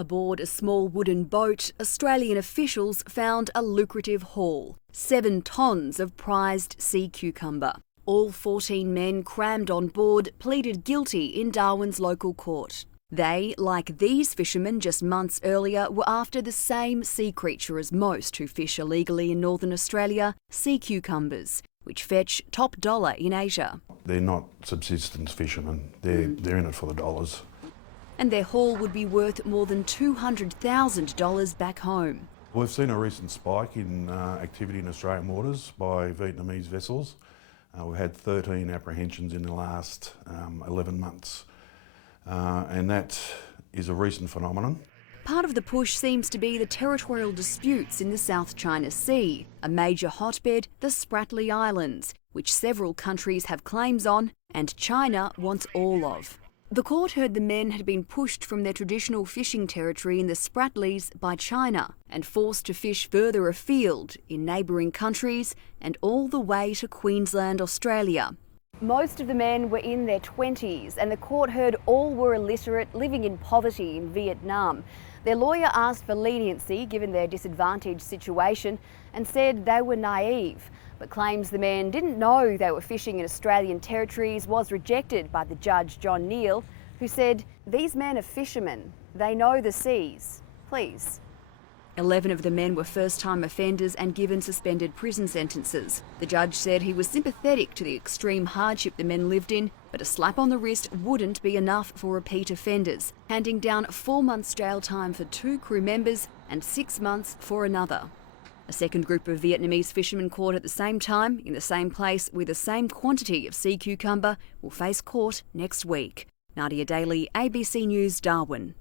Aboard a small wooden boat, Australian officials found a lucrative haul: 7 tonnes of prized sea cucumber. All 14 men crammed on board pleaded guilty in Darwin's local court. They, like these fishermen just months earlier, were after the same sea creature as most who fish illegally in northern Australia: sea cucumbers, which fetch top dollar in Asia. They're not subsistence fishermen, they're in it for the dollars. And their haul would be worth more than $200,000 back home. We've seen a recent spike in activity in Australian waters by Vietnamese vessels. We've had 13 apprehensions in the last 11 months, and that is a recent phenomenon. Part of the push seems to be the territorial disputes in the South China Sea, a major hotbed, the Spratly Islands, which several countries have claims on and China wants all of. The court heard the men had been pushed from their traditional fishing territory in the Spratlys by China and forced to fish further afield in neighbouring countries and all the way to Queensland, Australia. Most of the men were in their 20s and the court heard all were illiterate, living in poverty in Vietnam. Their lawyer asked for leniency given their disadvantaged situation and said they were naive, but claims the men didn't know they were fishing in Australian territories was rejected by the judge, John Neal, who said, "These men are fishermen. They know the seas. Please." 11 of the men were first-time offenders and given suspended prison sentences. The judge said he was sympathetic to the extreme hardship the men lived in, but a slap on the wrist wouldn't be enough for repeat offenders, handing down 4 months jail time for 2 crew members and 6 months for another. A second group of Vietnamese fishermen caught at the same time, in the same place with the same quantity of sea cucumber, will face court next week. Nadia Daly, ABC News, Darwin.